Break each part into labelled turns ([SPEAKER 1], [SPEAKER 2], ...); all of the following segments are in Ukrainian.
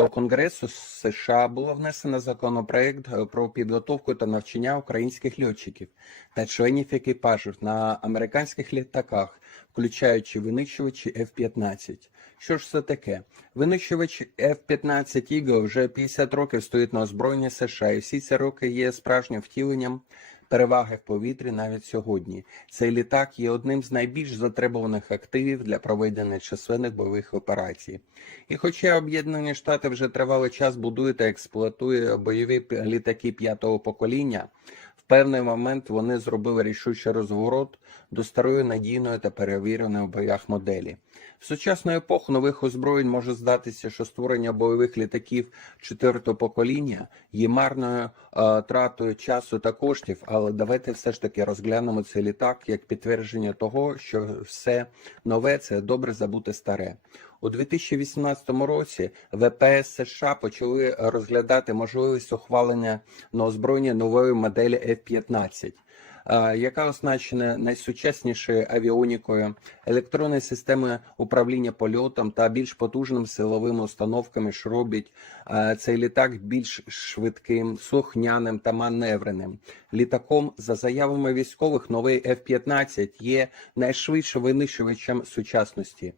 [SPEAKER 1] до Конгресу США було внесено законопроект е, про підготовку та навчання українських льотчиків та членів екіпажів на американських літаках, включаючи винищувачі F-15. Що ж це таке? Винищувач F-15 Eagle вже 50 років стоїть на озброєнні США, і всі ці роки є справжнім втіленням переваги в повітрі навіть сьогодні. Цей літак є одним з найбільш затребуваних активів для проведення численних бойових операцій. І хоча Об'єднані Штати вже тривалий час будує та експлуатує бойові літаки п'ятого покоління, певний момент вони зробили рішучий розворот до старої надійної та перевіреної в боях моделі. В сучасну епоху нових озброєнь може здатися, що створення бойових літаків четвертого покоління є марною е, тратою часу та коштів, але давайте все ж таки розглянемо цей літак як підтвердження того, що все нове це добре забути старе. У 2018 році ВПС США почали розглядати можливість ухвалення на озброєння нової моделі F-15 е, яка оснащена найсучаснішою авіонікою, електронною системою управління польотом та більш потужними силовими установками, що роблять е, цей літак більш швидким, слухняним та маневреним. Літаком, за заявами військових, новий F-15 є найшвидшим винищувачем сучасності.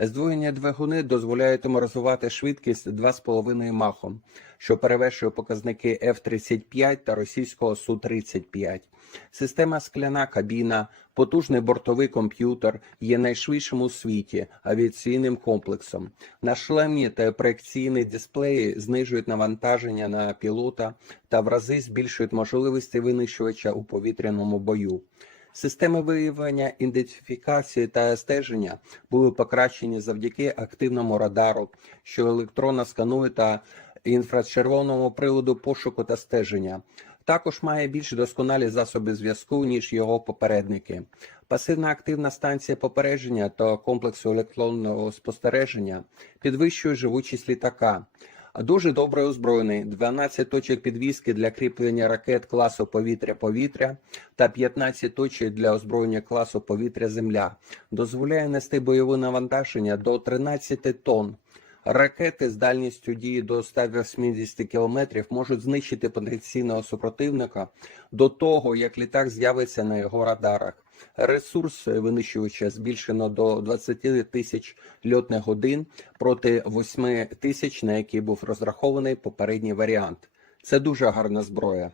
[SPEAKER 1] Здвоєння двигуни дозволяють розвивати швидкість 2,5 махом, що перевершує показники F-35 та російського Су-35. Система скляна кабіна, потужний бортовий комп'ютер є найшвидшим у світі авіаційним комплексом. Нашлемні та проекційні дисплеї знижують навантаження на пілота та в рази збільшують можливості винищувача у повітряному бою. Системи виявлення, ідентифікації та стеження були покращені завдяки активному радару, що електронно сканує та інфрачервоному приладу пошуку та стеження. Також має більш досконалі засоби зв'язку, ніж його попередники. Пасивна активна станція попередження та комплексу електронного спостереження підвищує живучість літака. Дуже добре озброєний 12 точок підвіски для кріплення ракет класу повітря-повітря та 15 точок для озброєння класу повітря-земля. Дозволяє нести бойове навантаження до 13 тонн. Ракети з дальністю дії до 180 км можуть знищити потенційного супротивника до того, як літак з'явиться на його радарах. Ресурс винищувача збільшено до 20 тисяч льотних годин проти 8 тисяч, на які був розрахований попередній варіант. Це дуже гарна зброя.